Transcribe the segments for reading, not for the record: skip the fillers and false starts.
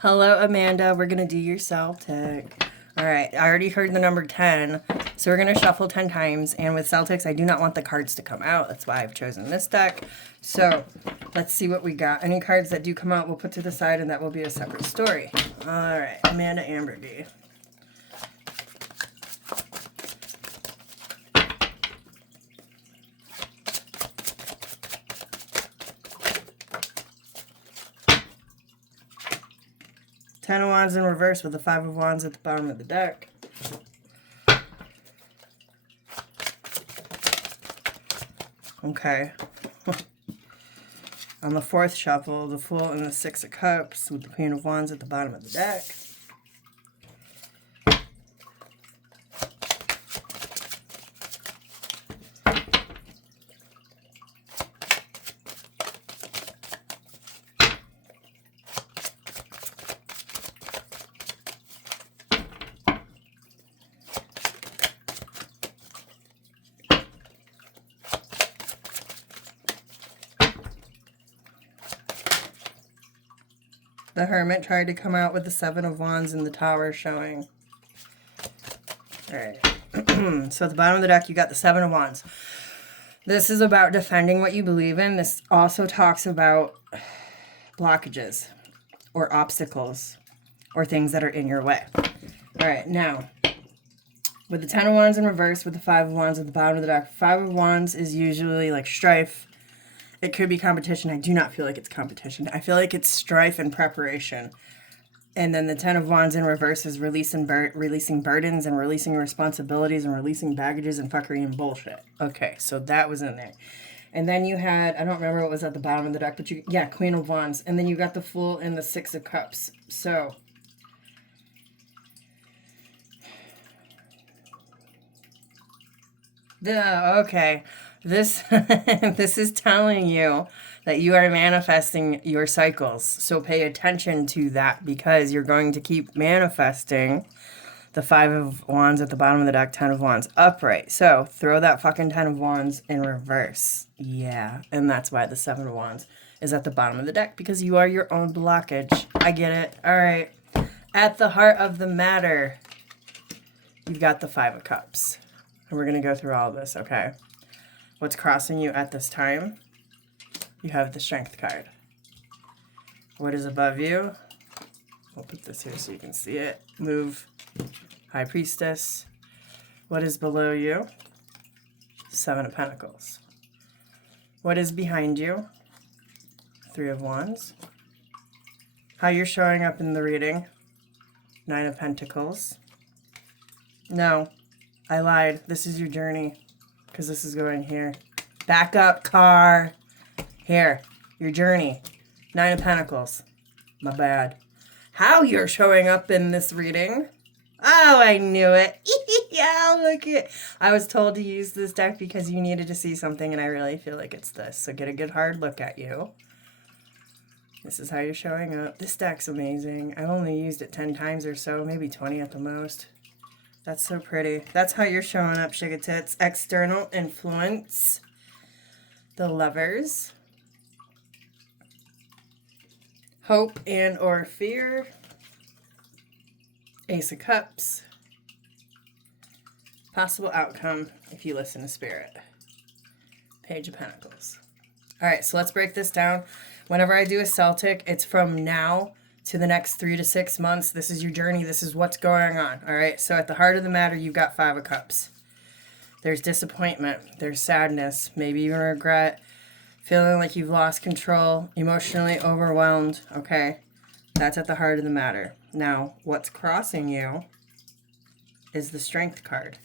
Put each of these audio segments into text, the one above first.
Hello, Amanda. We're going to do your Celtic. All right. I already heard the number 10. So we're going to shuffle 10 times. And with Celtics, I do not want the cards to come out. That's why I've chosen this deck. So let's see what we got. Any cards that do come out, we'll put to the side, and that will be a separate story. All right. Amanda Amberby. Ten of Wands in reverse with the Five of Wands at the bottom of the deck. Okay. On the fourth shuffle, the Fool and the Six of Cups with the Queen of Wands at the bottom of the deck. The Hermit tried to come out with the Seven of Wands in the Tower showing. Alright. So at the bottom of the deck, you got the Seven of Wands. This is about defending what you believe in. This also talks about blockages or obstacles or things that are in your way. Alright, now, with the Ten of Wands in reverse, with the Five of Wands at the bottom of the deck, Five of Wands is usually like strife. It could be competition. I do not feel like it's competition. I feel like it's strife and preparation. And then the Ten of Wands in reverse is releasing burdens and releasing responsibilities and releasing baggages and fuckery and bullshit. Okay, so that was in there. And then you had, I don't remember what was at the bottom of the deck, but yeah, Queen of Wands. And then you got the Fool and the Six of Cups. So okay. This this is telling you that you are manifesting your cycles. So pay attention to that because you're going to keep manifesting the Five of Wands at the bottom of the deck, Ten of Wands upright. So throw that fucking Ten of Wands in reverse. Yeah, and that's why the Seven of Wands is at the bottom of the deck because you are your own blockage. I get it. All right. At the heart of the matter, you've got the Five of Cups. And we're going to go through all of this, okay? What's crossing you at this time? You have the Strength card. What is above you? We'll put this here so you can see it. Move. High Priestess. What is below you? Seven of Pentacles. What is behind you? Three of Wands. How you're showing up in the reading? Nine of Pentacles. No, I lied. This is your journey. Because this is going here. Back up, car. Here, your journey. Nine of Pentacles. My bad. How you're showing up in this reading? Oh, I knew it. Yeah, look it. I was told to use this deck because you needed to see something, and I really feel like it's this. So get a good hard look at you. This is how you're showing up. This deck's amazing. I've only used it 10 times or so, maybe 20 at the most. That's so pretty. That's how you're showing up, Sugar Tits. External influence. The Lovers. Hope and or fear. Ace of Cups. Possible outcome if you listen to Spirit. Page of Pentacles. All right, so let's break this down. Whenever I do a Celtic, it's from now to the next 3 to 6 months. This is your journey. This is what's going on. All right. So at the heart of the matter, you've got Five of Cups. There's disappointment. There's sadness. Maybe even regret. Feeling like you've lost control. Emotionally overwhelmed. Okay. That's at the heart of the matter. Now, what's crossing you is the Strength card.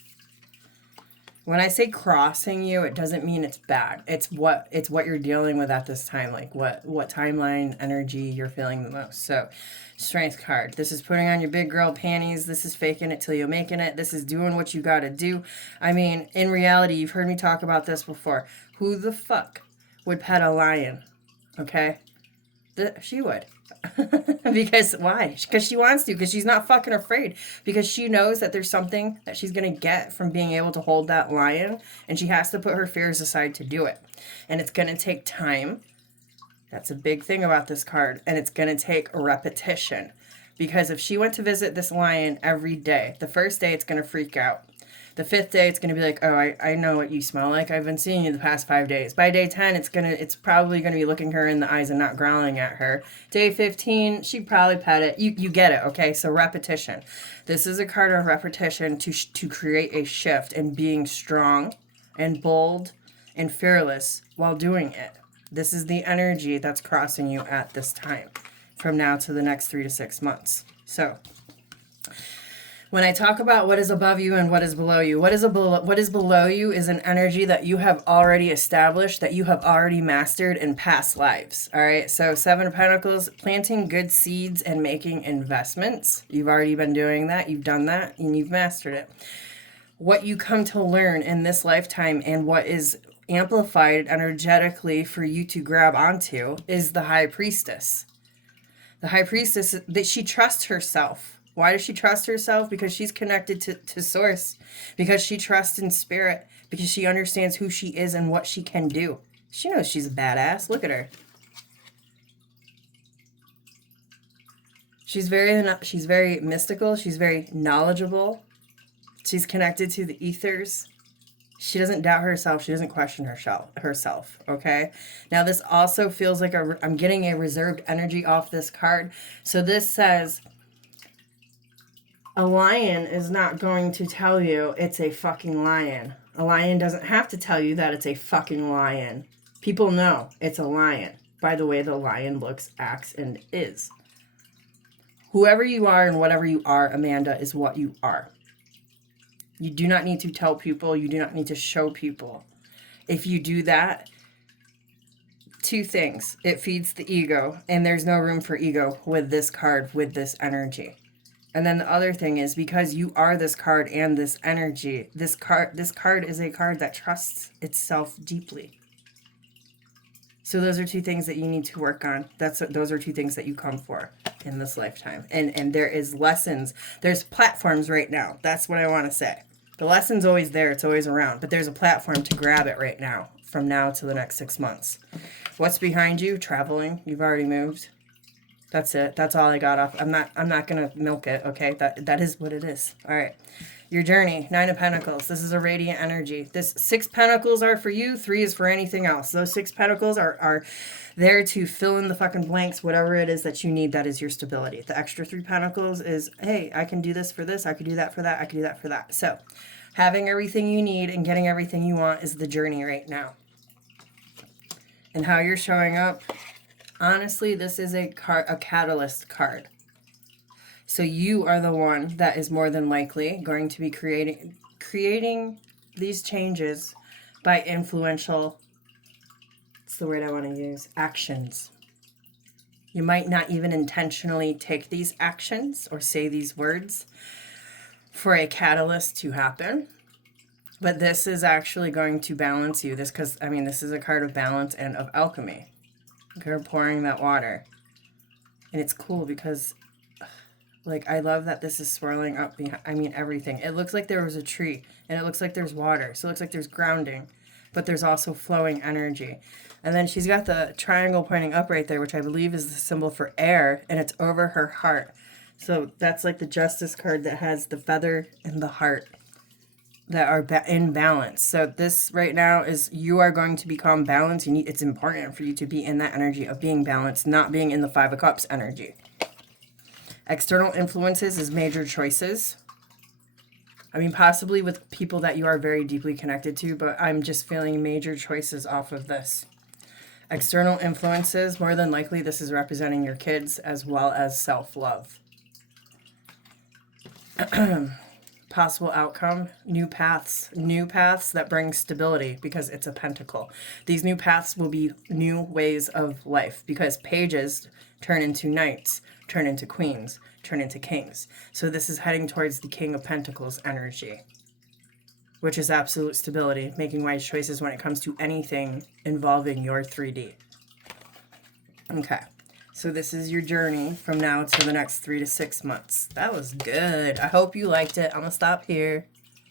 When I say crossing you, it doesn't mean it's bad. It's what you're dealing with at this time, like what timeline energy you're feeling the most. So, Strength card. This is putting on your big girl panties. This is faking it till you're making it. This is doing what you got to do. I mean, in reality, you've heard me talk about this before. Who the fuck would pet a lion? Okay? She would. Because why? Because she wants to. Because she's not fucking afraid. Because she knows that there's something that she's going to get from being able to hold that lion. And she has to put her fears aside to do it. And it's going to take time. That's a big thing about this card. And it's going to take repetition. Because if she went to visit this lion every day, the first day it's going to freak out. The 5th day it's going to be like, oh, I know what you smell like. I've been seeing you the past 5 days. By day 10, it's probably going to be looking her in the eyes and not growling at her. Day 15, she'd probably pet it. You get it, okay? So repetition. This is a card of repetition to create a shift in being strong and bold and fearless while doing it. This is the energy that's crossing you at this time from now to the next 3 to 6 months. So when I talk about what is above you and what is below you, what is below you is an energy that you have already established, that you have already mastered in past lives. All right. So 7 of Pentacles, planting good seeds and making investments. You've already been doing that. You've done that and you've mastered it. What you come to learn in this lifetime and what is amplified energetically for you to grab onto is the High Priestess. The High Priestess, that she trusts herself. Why does she trust herself? Because she's connected to Source. Because she trusts in Spirit. Because she understands who she is and what she can do. She knows she's a badass. Look at her. She's very mystical. She's very knowledgeable. She's connected to the ethers. She doesn't doubt herself. She doesn't question herself. Okay. Now this also feels like I'm getting a reserved energy off this card. So this says, a lion is not going to tell you it's a fucking lion. A lion doesn't have to tell you that it's a fucking lion. People know it's a lion by the way the lion looks, acts, and is. Whoever you are and whatever you are, Amanda, is what you are. You do not need to tell people. You do not need to show people. If you do that, 2 things. It feeds the ego, and there's no room for ego with this card, with this energy. And then the other thing is, because you are this card and this energy, this card is a card that trusts itself deeply. So those are 2 things that you need to work on. Those are 2 things that you come for in this lifetime. And there is lessons. There's platforms right now. That's what I want to say. The lesson's always there. It's always around. But there's a platform to grab it right now, from now to the next 6 months. What's behind you? Traveling. You've already moved. That's it. That's all I got off. I'm not gonna milk it, okay? That is what it is. All right. Your journey, 9 of Pentacles. This is a radiant energy. This 6 Pentacles are for you. 3 is for anything else. Those 6 Pentacles are there to fill in the fucking blanks, whatever it is that you need. That is your stability. The extra 3 Pentacles is, hey, I can do this for this. I can do that for that. I can do that for that. So having everything you need and getting everything you want is the journey right now. And how you're showing up, honestly, this is a catalyst card. So you are the one that is more than likely going to be creating these changes by influential, that's the word I want to use, actions. You might not even intentionally take these actions or say these words for a catalyst to happen. But this is actually going to balance you. This is a card of balance and of alchemy. You're pouring that water. And it's cool because, like, I love that this is swirling up behind, everything. It looks like there was a tree, and it looks like there's water. So it looks like there's grounding, but there's also flowing energy. And then she's got the triangle pointing up right there, which I believe is the symbol for air, and it's over her heart. So that's like the Justice card that has the feather and the heart that are in balance. So this right now is, you are going to become balanced. It's important for you to be in that energy of being balanced, not being in the 5 of Cups energy. External influences is major choices. Possibly with people that you are very deeply connected to, but I'm just feeling major choices off of this. External influences, more than likely this is representing your kids as well as self-love. Possible outcome, new paths that bring stability, because it's a pentacle. These new paths will be new ways of life, because pages turn into knights, turn into queens, turn into kings. So this is heading towards the King of Pentacles energy, which is absolute stability, making wise choices when it comes to anything involving your 3D. Okay. So this is your journey from now to the next 3 to 6 months. That was good. I hope you liked it. I'm going to stop here.